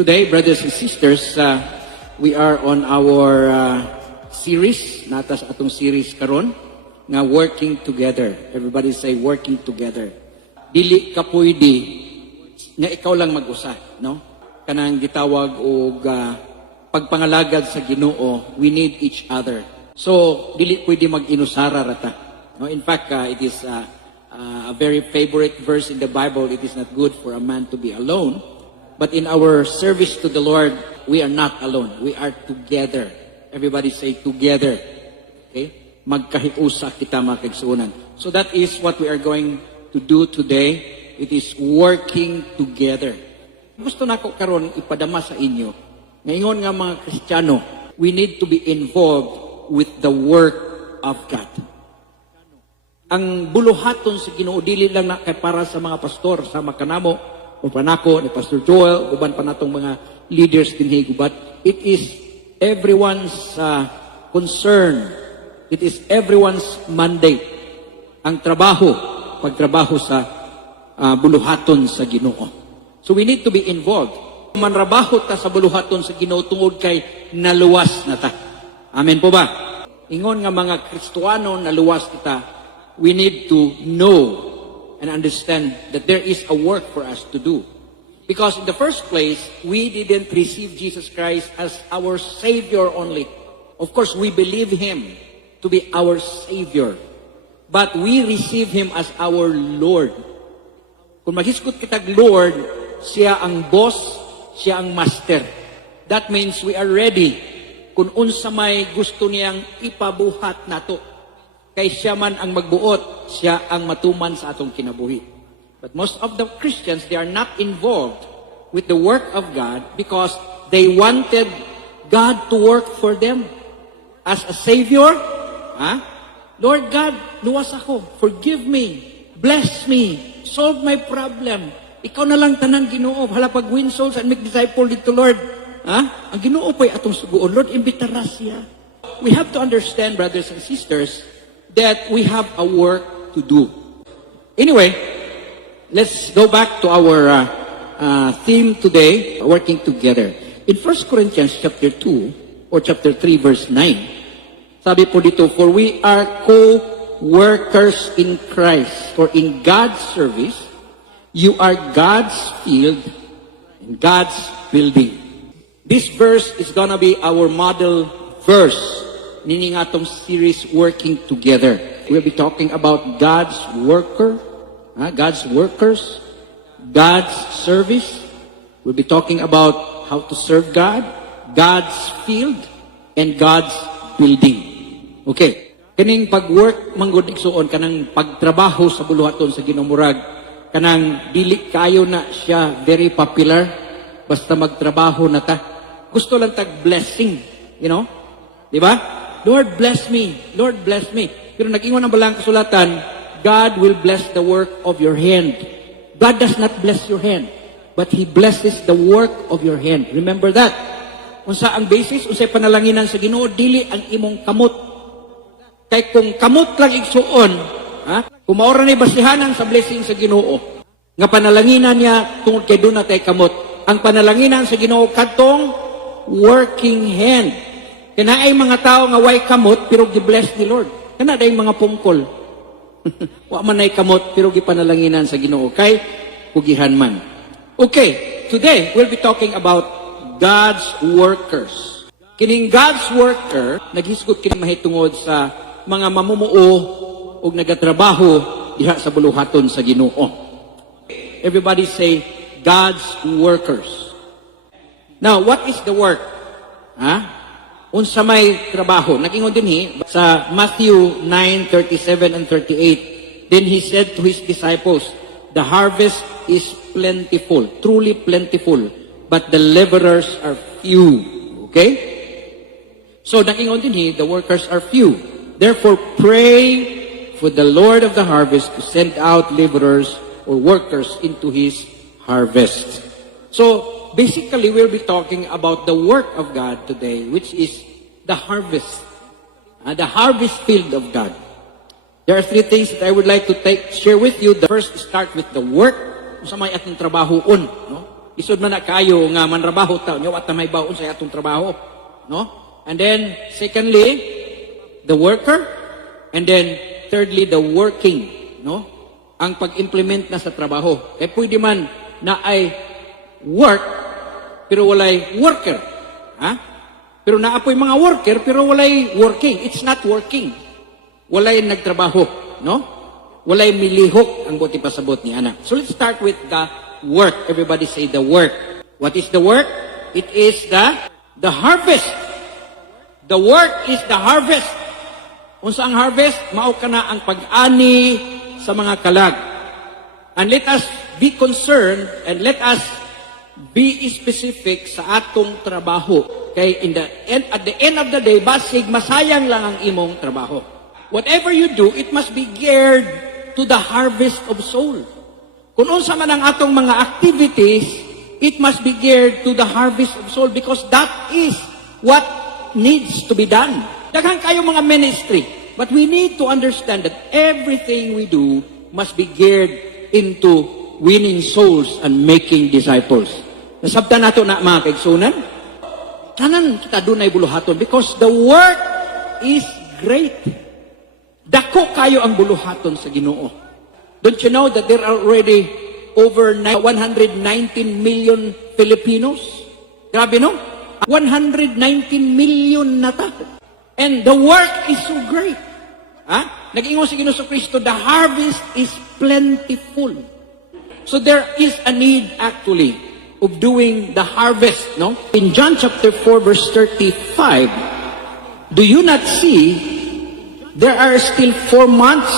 Today, brothers and sisters, we are on our series, natas atong series karon nga working together. Everybody say working together. Dili ka pwede nga ikaw lang mag-usa, no? Kanang gitawag og pagpangalagad sa Ginoo, we need each other. So dili pwede mag-inusara rata. No, in fact, it is a very favorite verse in the Bible. It is not good for a man to be alone. But in our service to the Lord, we are not alone. We are together. Everybody say together. Okay? Magkahiusa kita mga kaigsuonan. So that is what we are going to do today. It is working together. Gusto na ko karon ipadama sa inyo. Ngayon nga mga Kristiyano, we need to be involved with the work of God. Ang buluhaton sa Ginoo dili lang na kay para sa mga pastor sa makanamo o panako ni Pastor Joel, uban pa natong mga leaders dinhi, but it is everyone's concern. It is everyone's mandate. Ang trabaho, pagtrabaho sa buluhaton sa Ginoo. So we need to be involved. Manrabaho ta sa buluhaton sa Ginoo tungod kay naluwas na ta. Amen po ba? Ingon nga mga Kristiyano naluwas kita, we need to know and understand that there is a work for us to do. Because in the first place, we didn't receive Jesus Christ as our Savior only. Of course, we believe Him to be our Savior. But we receive Him as our Lord. Kung maghiskot kitag Lord, siya ang boss, siya ang master. That means we are ready kung unsa may gusto niyang ipabuhat nato. Kay siya man ang magbuot, siya ang matuman sa atong kinabuhi. But most of the Christians, they are not involved with the work of God because they wanted God to work for them as a Savior. Lord God, luwas ako, forgive me, bless me, solve my problem. Ikaw na lang tanan Ginoo, hala pag win souls and make disciple dito Lord. Ang Ginoo pa'y atong suguon, Lord, imbitara siya. We have to understand, brothers and sisters, that we have a work to do. Anyway, let's go back to our theme today, working together. In 1 Corinthians chapter 2 or chapter 3 verse 9, sabi po dito, for we are co-workers in Christ or in God's service. You are God's field and God's building. This verse is gonna be our model verse nining atong series working together. We'll be talking about God's worker, God's workers, God's service. We'll be talking about how to serve God, God's field, and God's building. Okay. Kaning pag-work manggod igsuon kanang pagtrabaho sa buluhaton sa Ginoo murag kanang dili kayo na siya very popular basta magtrabaho na ta. Gusto lang tag blessing, you know? Di ba? Lord, bless me. Lord, bless me. Pero nag-ingon ang balang kasulatan, God will bless the work of your hand. God does not bless your hand, but He blesses the work of your hand. Remember that. Unsa ang basis, unsay panalanginan sa Ginoo, dili ang imong kamot. Kay kung kamot lang igsuon, kung maora ni basihanan sa blessing sa Ginoo, nga panalanginan niya tungod kay dunay tay kamot. Ang panalanginan sa Ginoo kadtong working hand. Kana ay mga tao nga way kamot pero gi-bless ni Lord. Kana day mga pungkol. Wa man ay kamot pero gipanalanginan sa Ginoo kay pugihan man. Okay, today we'll be talking about God's workers. Kining God's worker naghisgot kini mahitungod sa mga mamumuo ug nagatrabaho diha sa buluhaton sa Ginoo. Everybody say God's workers. Now, what is the work? Unsa may trabaho. Nag-ingon din sa Matthew 9:37 and 38. Then He said to His disciples, the harvest is plentiful, truly plentiful, but the laborers are few. Okay? So nag-ingon din the workers are few. Therefore, pray for the Lord of the harvest to send out laborers or workers into His harvest. So, basically, we'll be talking about the work of God today, which is the harvest field of God. There are three things that I would like to share with you. The first, start with the work. Sa may atong trabahoon, no? Isod man na kayo nga manrabaho ta, nya wa ta may baon sa atong trabaho, no? And then secondly, the worker, and then thirdly, the working, no? Ang pag-implement na sa trabaho. Pwede man na ay work pero walay worker, ha? Pero naapoy mga worker pero walay working. It's not working. Walay nagtrabaho, no? Walay milihok ang buti pasabot ni ana. So let's start with the work. Everybody say the work. What is the work? It is the harvest. The work is the harvest. Unsa ang harvest? Mao kana ang pag-ani sa mga kalag. And let us be concerned and let us be specific sa atong trabaho. Kay at the end of the day, basig masayang lang ang imong trabaho. Whatever you do, it must be geared to the harvest of soul. Kung unsa man ang atong mga activities, it must be geared to the harvest of soul because that is what needs to be done. Daghang kayo mga ministry, but we need to understand that everything we do must be geared into winning souls and making disciples. Nasabtan nato na mga kaigsunan, tanan kita dunay buluhaton because the work is great. Dako kayo ang buluhaton sa Ginoo. Don't you know that there are already over 119 million Filipinos? Grabe no? 119 million na ta. And the work is so great. Ha? Nag-ingon si Ginoong Kristo, the harvest is plentiful. So there is a need actually of doing the harvest, no? In John chapter 4 verse 35, do you not see there are still 4 months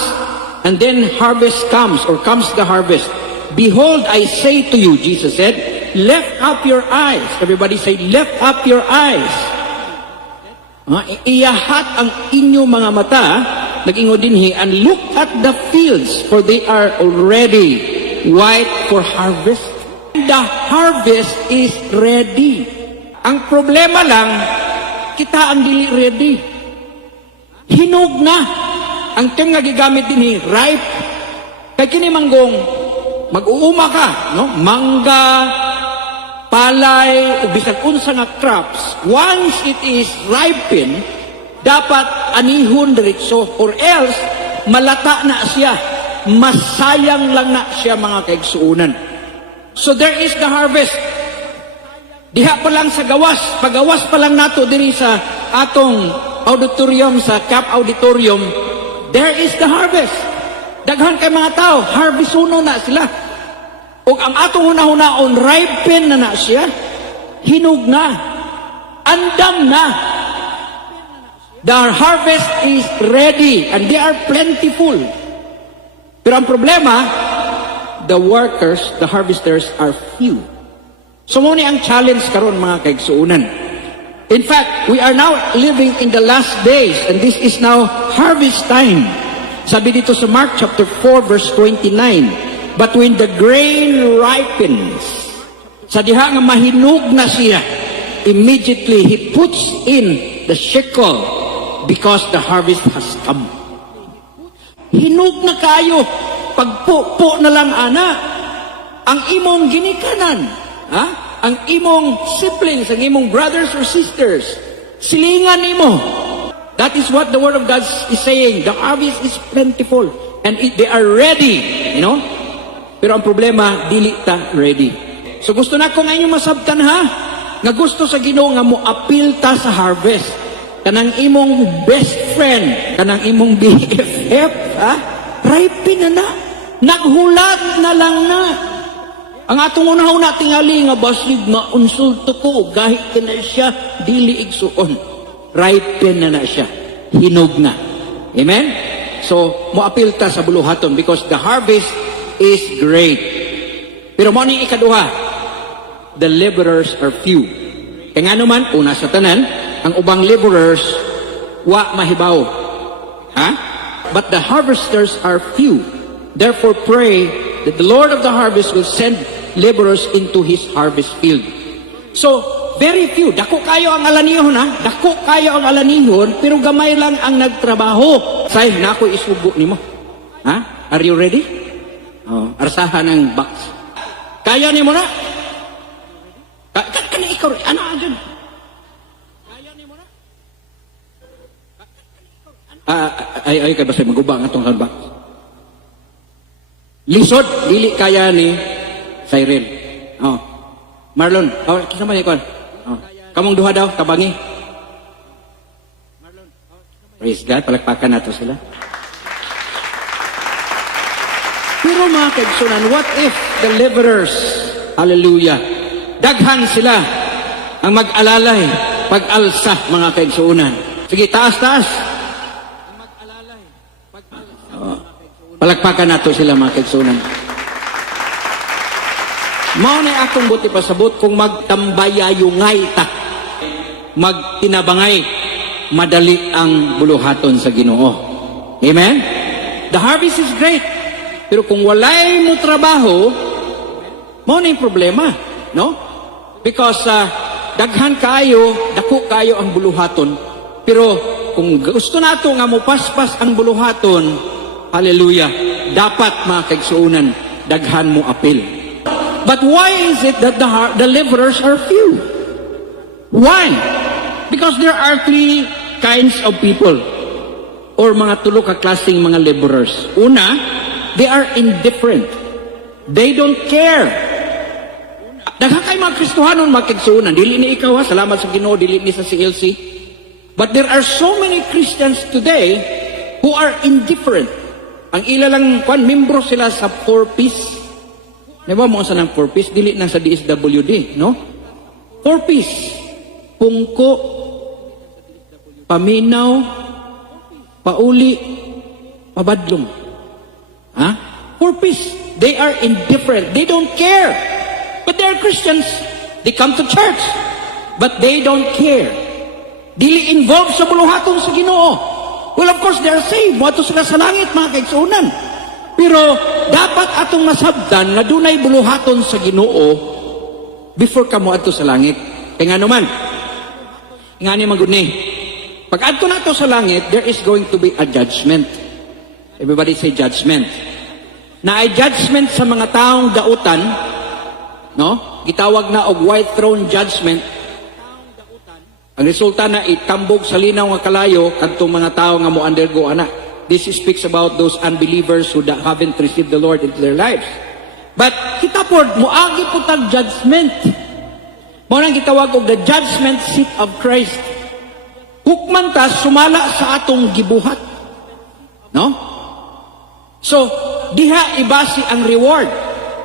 and then harvest comes or comes the harvest. Behold, I say to you, Jesus said, lift up your eyes. Everybody say, lift up your eyes. Iyahat ang inyo mga mata, nag-ingo dinhi, and look at the fields, for they are already white for harvest. The harvest is ready. Ang problema lang, kita ang dili ready. Hinog na. Ang term nga gigamit din ripe. Kay kini manggong mag-uuma ka, no? Mangga, palay, o bisan unsa nga crops. Once it is ripened, dapat anihon diretso or else malata na siya. Masayang lang na siya mga kaigsuunan. So there is the harvest. Diha pa lang sa gawas. Pagawas pa lang nato diri sa atong auditorium, sa Cap Auditorium, there is the harvest. Daghan kay mga tao, harvest uno na sila. O ang atong hunahuna-on, ripen na siya, hinog na, andam na. The harvest is ready and they are plentiful. Pero ang problema, the workers, the harvesters are few. So muna ang challenge karon mga kaigsuunan. In fact, we are now living in the last days and this is now harvest time. Sabi dito sa Mark chapter 4 verse 29, but when the grain ripens, sa diha nga mahinog na siya, immediately he puts in the sickle because the harvest has come. Hinog na kayo, pagpo na lang ana, ang imong ginikanan, ha? Ang imong siblings, ang imong brothers or sisters, silingan nimo. That is what the Word of God is saying. The harvest is plentiful and they are ready, you know? Pero ang problema, dili ta ready. So gusto na ko ngayon masabtan ha, nga gusto sa Ginoo nga mo appeal ta sa harvest. Kanang imong best friend, kanang imong BFF, ha? Ripe na. Naghulat na lang na. Ang atong una-una tingali nga basig maunsulto ko, gahit na siya, dili igsuon. Ripe na siya. Hinog na. Amen? So, moapil ta sa buluhaton because the harvest is great. Pero mo ni ikaduha, the laborers are few. Kaya nga naman, una sa tanan, ang ubang laborers, wa mahibaw. Ha? But the harvesters are few. Therefore pray that the Lord of the harvest will send laborers into His harvest field. So, very few. Dako kayo ang alanihon, ha? Dako kayo ang alanihon, pero gamay lang ang nagtrabaho. Say, na ako isugo nimo. Ha? Are you ready? Oh, arsahan ng box. Kaya nimo na? ikaw, ano, agad? Ay, kay basta magubang atong kalba. Lisod, dili kaya ni Cyril. Oh. Marlon, kisa man ikon. Oh. Kamong duha daw, tabangi. Praise God, palakpakan nato sila. Pero mga kaigsunan, what if the deliverers, hallelujah, daghan sila ang mag-alalay, pag-alsa, mga kaigsunan. Sige, taas. Palakpakan nato sila, mga kaigsunan. Mao na akong buti pasabot kung magtambayayungay ta, magtinabangay, madali ang buluhaton sa Ginoo. Amen? The harvest is great. Pero kung walay mo trabaho, mao na yung problema, no? Because daghan kayo, dako kayo ang buluhaton. Pero kung gusto nato nga mo paspas ang buluhaton, hallelujah, dapat mga kaigsuunan, daghan mo apil. But why is it that the deliverers are few? Why? Because there are three kinds of people or mga tulo ka klaseng mga laborers. Una, they are indifferent. They don't care. Daghan kay mga Kristohanon mga kaigsuunan, dili ni ikaw ha, salamat sa Ginoo, dili ni sa CLC. But there are so many Christians today who are indifferent. Ang ila lang, membro sila sa 4Ps. Diba mo sa ng 4Ps? Dili na sa DSWD, no? 4Ps. Pungko, paminaw, pauli, pabadlong. Ha? 4Ps. They are indifferent. They don't care. But they are Christians. They come to church. But they don't care. Dili involved sa buluhaton sa Ginoo. Well, of course, they are saved. Wato sila sa langit, mga kaigsuunan. Pero, dapat atong masabdan na dunay buluhaton sa Ginoo before ka mo adto sa langit. Kaya nga naman, nga ni maguni. Pag adto na to sa langit, there is going to be a judgment. Everybody say judgment. Na ay judgment sa mga taong dautan, no? Gitawag na og white throne judgment. Ang resulta na itambog sa linaw nga kalayo kadtong mga tao nga mo undergo ana. This speaks about those unbelievers who haven't received the Lord into their lives. But kita pod moagi po tag judgment. Mao nang gitawag og the judgment seat of Christ. Hukman ta sumala sa atong gibuhat. No? So, diha ibasi ang reward.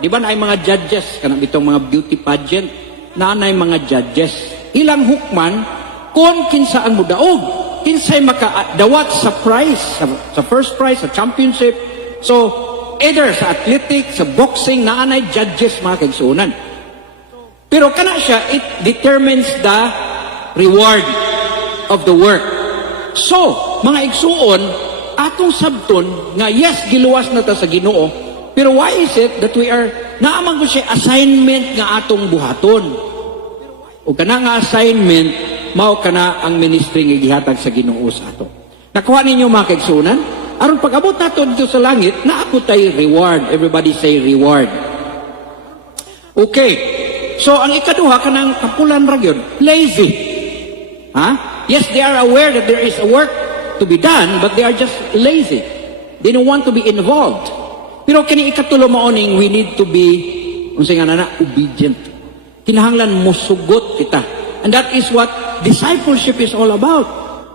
Di ba na ay mga judges kanang bitong mga beauty pageant na nay mga judges. Ilang hukman kung kinsa ang mudaog, kinsay makadawat sa prize, sa first prize, sa championship. So, either sa athletics, sa boxing, naanay judges mga kaigsuunan. Pero kana siya, it determines the reward of the work. So, mga igsuon, atong sabton, nga yes, giluwas na ta sa Ginoo, pero why is it that we are, naamang ko siya assignment nga atong buhaton? O kana nga assignment, mao kana ang ministry nga gihatag sa Ginoo sa ato. Nakuha ninyo mga kaigsunan? Aron pag-abot nato dito sa langit, naako tay reward. Everybody say reward. Okay. So ang ikaduha kanang kapulan ra gyud, lazy. Ha? Yes, they are aware that there is a work to be done, but they are just lazy. They don't want to be involved. Pero kini ikatulo mao ning we need to be unsay nga na obedient. Kinahanglan mosugot kita. And that is what discipleship is all about.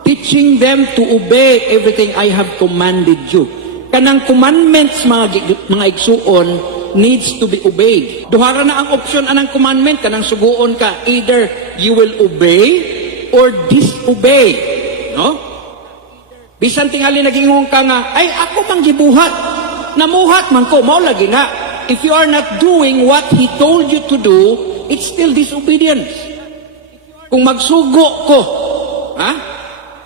Teaching them to obey everything I have commanded you. Kanang commandments, mga igsuon, needs to be obeyed. Duhara na ang option anang commandment, kanang suguon ka. Either you will obey or disobey. No? Bisan tingali nagingong ka nga, ay ako mang gibuhat. Namuhat man ko, mao lagi na. If you are not doing what He told you to do, it's still disobedience. Kung magsugo ko, ha?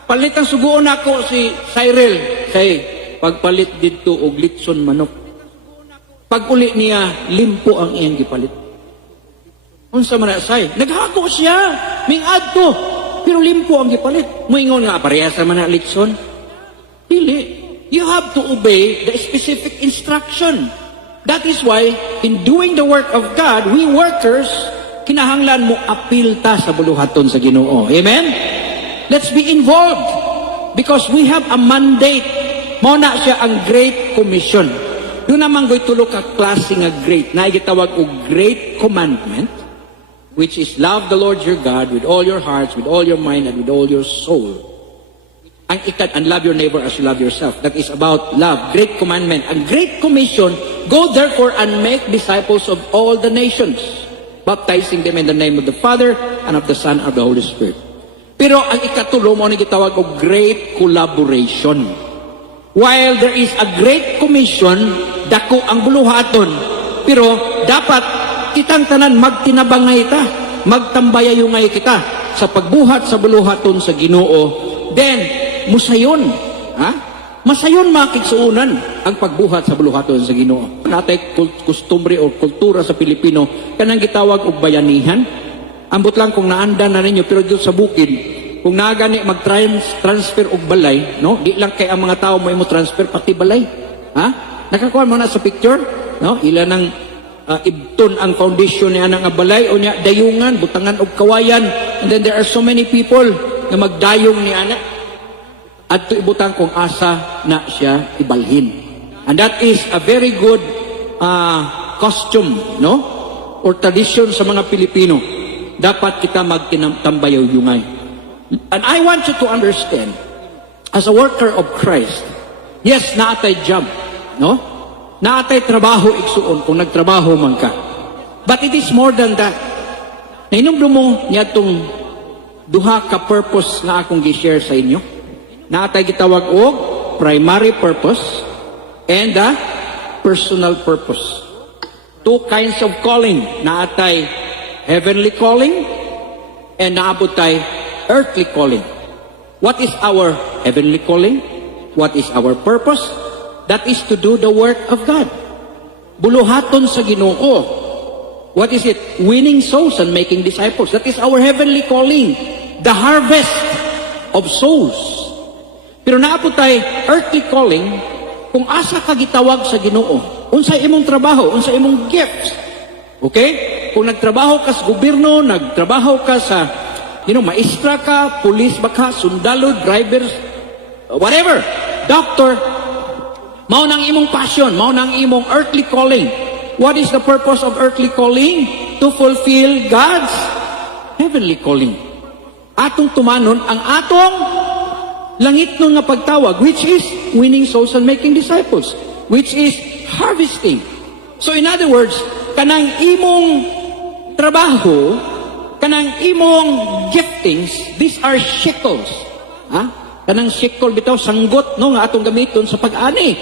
Palit ang sugoon ako si Cyril, say, pagpalit dito og litson manok. Pag uli niya, limpo ang iyang gipalit. Unsa man na say? Naghako siya, mingad to, pero limpo ang gipalit. Moingon nga, parehas man na litson. Dili. You have to obey the specific instruction. That is why, in doing the work of God, we workers kinahanglan mo apil ta sa buluhaton sa Ginoo. Amen? Let's be involved because we have a mandate. Mao na siya ang Great Commission. Doon naman go'y tulo ka klase nga great na gitawag og Great Commandment, which is love the Lord your God with all your hearts, with all your mind, and with all your soul. Ang ikat, and love your neighbor as you love yourself. That is about love. Great Commandment. Ang Great Commission, go therefore and make disciples of all the nations, baptizing them in the name of the Father, and of the Son, and of the Holy Spirit. Pero ang ikatulo mo ni gitawag og Great Collaboration. While there is a Great Commission, dako ang buluhaton, pero dapat kitang tanan magtinabangay ta, magtambayayungay kita sa pagbuhat sa buluhaton sa Ginoo. Then, musayon, masayon makiksuunan ang pagbuhat sa buluhaton sa Ginoo. Natay kustumbre o kultura sa Pilipino, kanang gitawag og bayanihan. Ambot lang kung naanda na ninyo, pero dito sa bukid, kung nagani mag-transfer og balay, no? Di lang kay ang mga tao mo transfer pati balay. Nakakuha mo na sa picture, no? Ila nang ibton ang foundation niya ng balay o niya dayungan, butangan og kawayan, and then there are so many people na magdayong ni ana at ibutang kung asa na siya ibalhin. And that is a very good costume, no? Or tradition sa mga Pilipino. Dapat kita magtambayaw-yungay. And I want you to understand, as a worker of Christ, yes, naatay job, no? Naatay trabaho igsuon kung nagtrabaho man ka. But it is more than that. Nainumdum mo niya itong duha ka purpose na akong gi-share sa inyo. Naatay gitawag og primary purpose and the personal purpose. Two kinds of calling. Naatay heavenly calling and naabutay earthly calling. What is our heavenly calling? What is our purpose? That is to do the work of God. Buluhaton sa Ginoo. What is it? Winning souls and making disciples. That is our heavenly calling. The harvest of souls. Pero naaputay earthly calling, kung asa ka gitawag sa Ginoo, unsay imong trabaho, unsay imong gifts. Okay? Kung nagtrabaho ka sa gobyerno, nagtrabaho ka sa maestra ka, police ba ka, sundalo, drivers, whatever, doctor, mao nang imong passion, mao nang imong earthly calling. What is the purpose of earthly calling? To fulfill God's heavenly calling. Atong tumanon ang atong langit nun nga pagtawag, which is winning souls and making disciples, which is harvesting. So in other words, kanang imong trabaho, kanang imong giftings, these are shekels. Kanang shekel bitaw sanggot no nga atong gamiton sa pag-ani.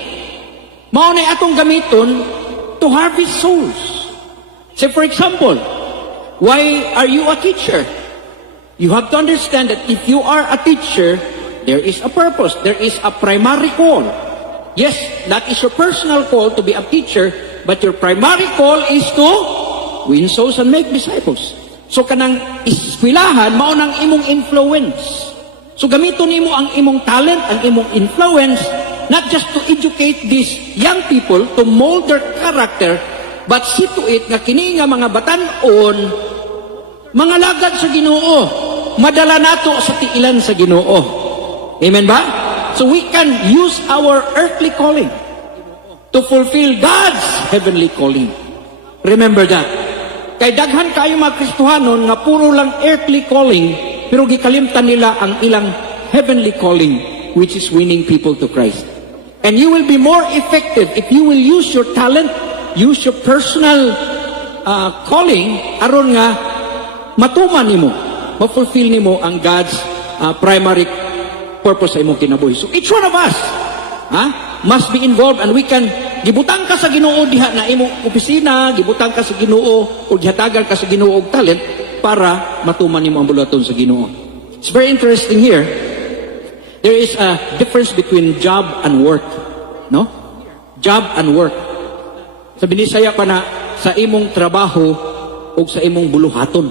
Mao na atong gamiton to harvest souls. Say for example, why are you a teacher? You have to understand that if you are a teacher, there is a purpose. There is a primary call. Yes, that is your personal call to be a teacher, but your primary call is to win souls and make disciples. So kanang eskwelahan, mao nang imong influence. So gamiton nimo ang imong talent, ang imong influence, not just to educate these young people, to mold their character, but see to it nga kini nga mga batan-on, mga lagad sa Ginoo, madala nato sa tiilan sa Ginoo. Amen ba? So we can use our earthly calling to fulfill God's heavenly calling. Remember that. Kay daghan kayo mga Kristohanon nga puro lang earthly calling, pero gikalimtan nila ang ilang heavenly calling, which is winning people to Christ. And you will be more effective if you will use your talent, use your personal calling, aron nga matuman nimo, ma-fulfill nimo ang God's primary purpose sa imong kinabuhi. So each one of us must be involved, and we can gibutang ka sa Ginoo diha na imong opisina, gibutang ka sa Ginoo o gihatagan ka sa Ginoo og talent para matuman nimo ang buluhaton sa Ginoo. It's very interesting here. There is a difference between job and work, no? Job and work. Sa Binisaya pa na sa imong trabaho o sa imong buluhaton.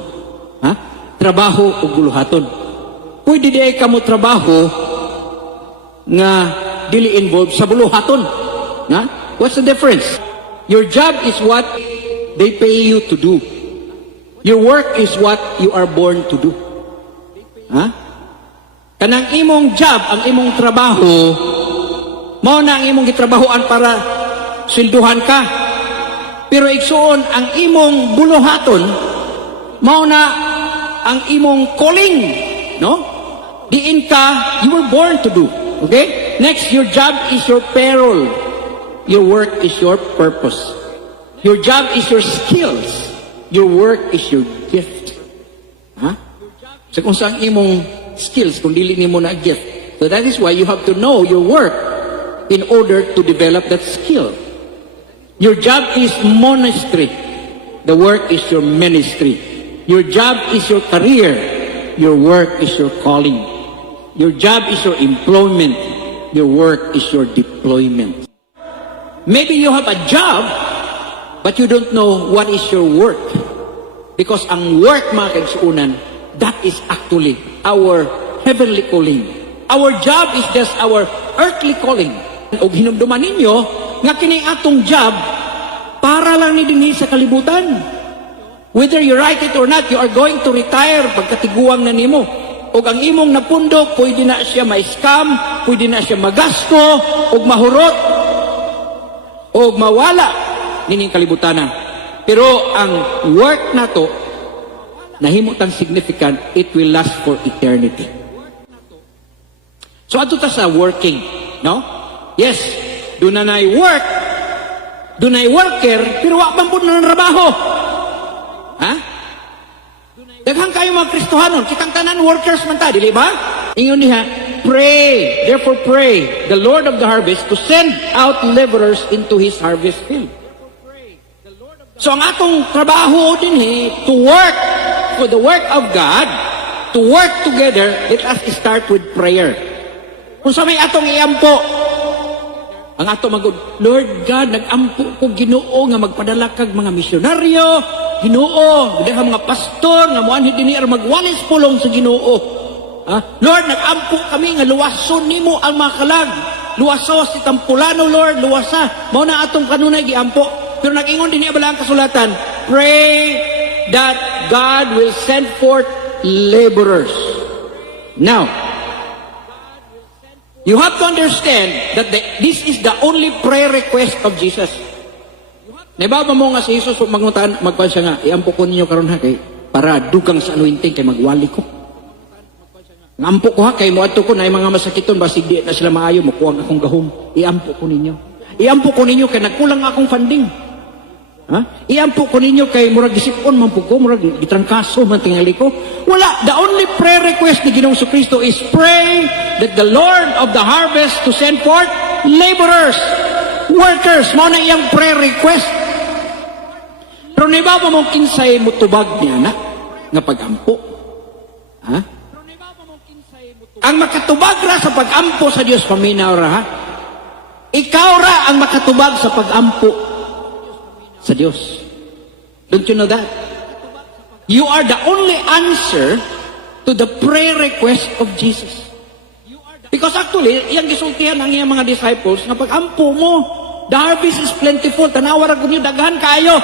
Trabaho o buluhaton. Pwede di ay kamo trabaho nga dili involved sa buluhaton. What's the difference? Your job is what they pay you to do. Your work is what you are born to do. Ha? Kanang imong job, ang imong trabaho, mao na ang imong gitrabahoan para silduhan ka. Pero igsuon, ang imong buluhaton, mao na ang imong calling, no? Diin ka, you were born to do. Okay? Next, your job is your peril. Your work is your purpose. Your job is your skills. Your work is your gift. Ha? So kung saan imong skills, kung dili nimo na gift. So that is why you have to know your work in order to develop that skill. Your job is monastery. The work is your ministry. Your job is your career. Your work is your calling. Your job is your employment. Your work is your deployment. Maybe you have a job, but you don't know what is your work. Because ang work, mga kaigsuunan, that is actually our heavenly calling. Our job is just our earthly calling. O hinumduman ninyo, nga kini atong job, para lang ni dinhi sa kalibutan. Whether you write it or not, you are going to retire pagkatiguang na nimo. O ang imong napundo, pwede na siya ma-scam, pwede na siya magasto, o mahurot, o mawala nining kalibutanan. Pero ang work na to, nahimutang significant, it will last for eternity. So ato ta sa working, no? Yes, doon na work, doon na worker, pero wak bang po na trabaho. Ha? Daghang kayo mga Kristohanon, kitang tanan workers man ta, dili ba? Ingon niya, pray, therefore pray, the Lord of the harvest to send out laborers into His harvest field. So ang atong trabaho din to work for the work of God, to work together, let us start with prayer. Kung sa may atong iampo, ang atong magod, Lord God, nag-ampo ko Ginoo nga magpadala kag mga misyonaryo, Ginoo, dahang mga pastor nga moanhi dinhi ar magwanis pulong sa Ginoo. Lord, nag-ampo kami nga luwason nimo ang mga kalag. Luwaso si Tampulano, Lord, luwasa. Mao na atong kanunay giampo. Pero nag-ingon din niya bala ang kasulatan, pray that God will send forth laborers. Now, you have to understand that this is the only prayer request of Jesus. Naibaba mo nga si Jesus, magpan siya nga, iampo ko ninyo karon ha, kay para dugang sa anointing, kay magwali ko. Ngampo ko ha, kay muadto ko na yung mga masakiton, basig di na sila maayo, mukuha akong gahom. Iampo ko ninyo. Iampo ko ninyo, kay nagkulang akong funding. Ha? Iampo ko ninyo kay murag gisipon man po ko, murag gitrangkaso man tingali ko. Wala, the only prayer request ni Ginoong Kristo is pray that the Lord of the harvest to send forth laborers, workers. Mao na iyang prayer request. Pero naibaba mo kinsay mutubag niya na nga pagampo. Ha? Ang makatubag ra sa pagampo sa Dios, paminaw ra ha. Ikaw ra ang makatubag sa pagampo sa Diyos. Don't you know that? You are the only answer to the prayer request of Jesus. Because actually, iyang gisultihan ang iyang mga disciples na pag-ampo mo, the harvest is plentiful, tanawar ako niyo, daghan kayo,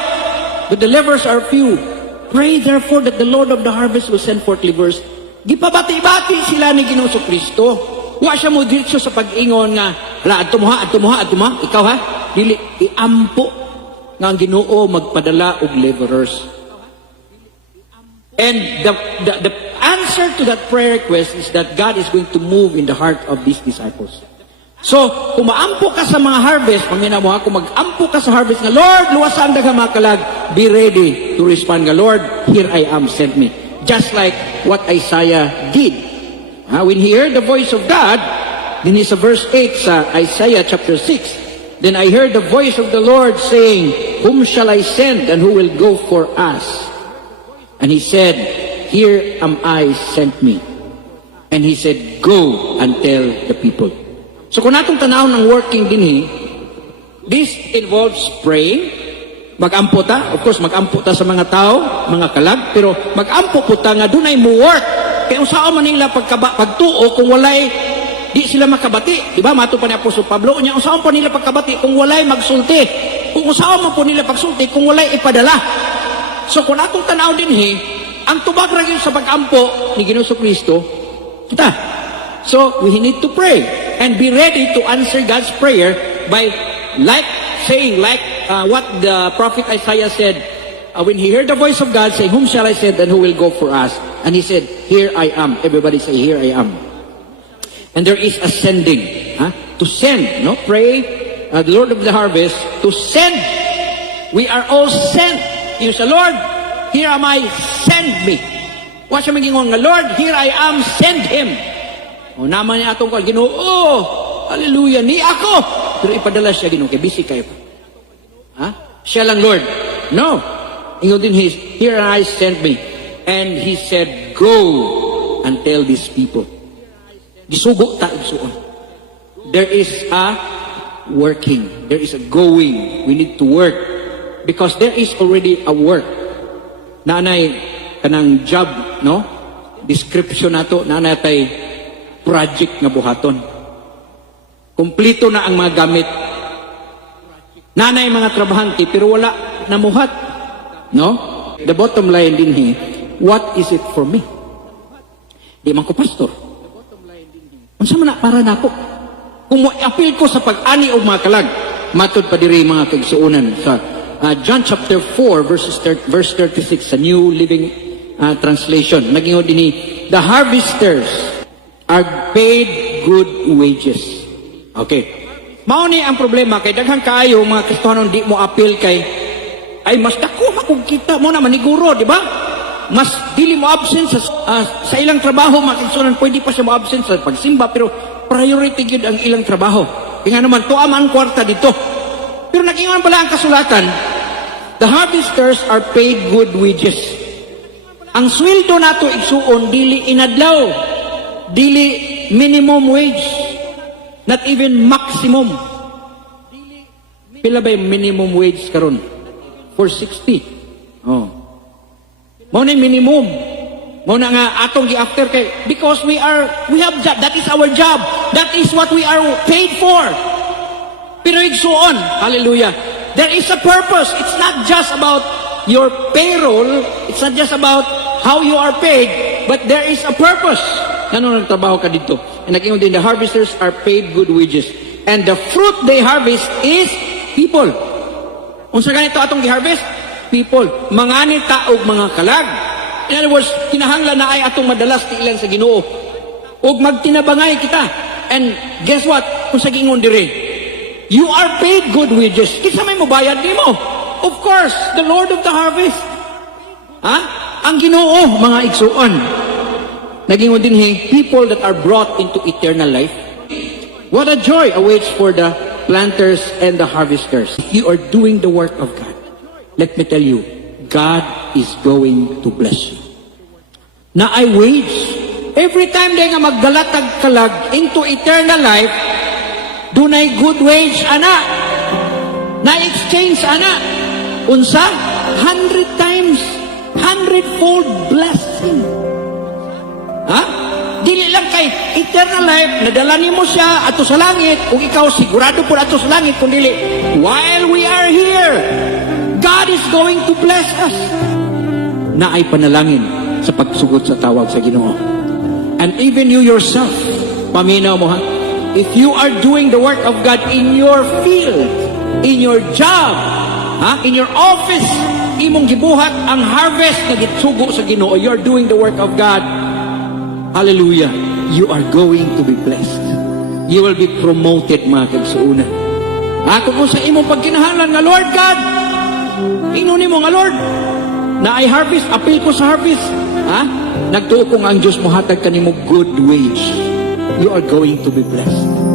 but the laborers are few. Pray therefore that the Lord of the harvest will send forth laborers. Gipabati-bati sila ni Ginoong Kristo. Wa siya mo diretso sa pag-ingon nga, ala, adto mo ha, ikaw ha, dili, iampo nga ang Ginoo magpadala og laborers. And the answer to that prayer request is that God is going to move in the heart of these disciples. So, kung maampo ka sa mga harvest, pangina mo ha, kung mag-ampo ka sa harvest nga, Lord, luwasan daghang mga kalag, be ready to respond nga, Lord, here I am, send me. Just like what Isaiah did. When he heard the voice of God, din sa verse 8 sa Isaiah chapter 6, then I heard the voice of the Lord saying, whom shall I send and who will go for us? And he said, here am I, sent me. And he said, go and tell the people. So kung natong tanaw ng working din this involves praying, mag-ampo ta, of course mag-ampo ta sa mga tao, mga kalag, pero mag-ampo po ta nga dunay mo work. Kaya usao man nila pagtuo kung walay di sila makabati, di ba? Mato pa ni Apostol Pablo, unya usaon pa nila pagkabati kung walay magsulti. Kung usaon man po nila pagsulti kung walay ipadala. So kung atong tanaw din ang tubag ra gyud sa pag-ampo ni Ginoong Kristo, kita. So we need to pray and be ready to answer God's prayer by saying what the prophet Isaiah said when he heard the voice of God saying, "Whom shall I send and who will go for us?" And he said, "Here I am." Everybody say, "Here I am." And there is a sending, to send, no? Pray, the Lord of the harvest, to send. We are all sent. You say, "Lord, here am I, send me." Wa siya magingon nga, "Lord, here I am, send him." O naman niya atong kal, Ginoo, "Oh, hallelujah, ni ako." Pero ipadala siya, Ginoo, kay busy kayo. Siya lang, Lord. No. Ingon din, "Here I, send me." And he said, "Go and tell these people." Gisugo ta igsuon. There is a working. There is a going. We need to work. Because there is already a work. Nanay, kanang job, no? Description nato, nanay tay project nga buhaton. Kumplito na ang mga gamit. Nanay mga trabahante, pero wala namuhat. No? The bottom line din what is it for me? Di man ko pastor. Unsa man na para nako? Kung mo-appeal ko sa pag-ani og mga kalag, matod pa diri mga kaigsuonan sa John chapter 4 verse 36 sa New Living Translation. Nagingon dinhi, "The harvesters are paid good wages." Okay. Mao ni ang problema kay daghang kaayo mga Kristiyanon di mo appeal kay ay mas dako makug kita mo na maniguro, di ba? Mas dili mo absent sa ilang trabaho, mga Kristiyanon pwede pa siya mo absent sa pagsimba pero priority gyud ang ilang trabaho. Kaya naman tuwa man ang kwarta dito. Pero nag-ingon pala ang kasulatan, the harvesters are paid good wages. Ang sweldo nato igsuon dili inadlaw, dili minimum wage, not even maximum. Pila ba yung minimum wage karon? 460. Oh. Mao na minimum. Mao na nga atong gi-after kay because we have job, that is our job. That is what we are paid for. Pero igsuon, hallelujah. There is a purpose. It's not just about your payroll. It's not just about how you are paid, but there is a purpose. Ano nagtrabaho ka dito? And nag-ingon din, the harvesters are paid good wages. And the fruit they harvest is people. Unsa ganito atong gi-harvest? People. Mangani taog mga kalag. In other words, kinahanglan na ay atong madalas tiilan sa Ginoo. Ug magtinabangay kita. And guess what? Kung sa gingon dire, you are paid good wages. Kinsa may mobayad nimo? Of course, the Lord of the harvest. Ang Ginoo, mga igsuon. Nagingon din people that are brought into eternal life. What a joy awaits for the planters and the harvesters. You are doing the work of God. Let me tell you, God is going to bless you. Na ay wage. Every time day nga magdalatag kalag into eternal life, dunay good wage, ana. Na-exchange, ana. Unsa? 100 times, 100-fold blessing. Dili lang kay eternal life, nadala nimo siya ato sa langit, kung ikaw sigurado po ato sa langit, kung dili, while we are here, God is going to bless us. Na ay panalangin sa pagsugod sa tawag sa Ginoo. And even you yourself, paminaw mo if you are doing the work of God in your field, in your job, in your office, imong gibuhat ang harvest na gitsugo sa Ginoo, you are doing the work of God. Hallelujah. You are going to be blessed. You will be promoted, mga kagsuunan. Kung sa imong pagkinahanglan nga, Lord God, inunin mo nga, Lord, na ay harvest, appeal ko sa harvest. Nagtuo ko nga ang Diyos mo hatag kanimo good wage. You are going to be blessed.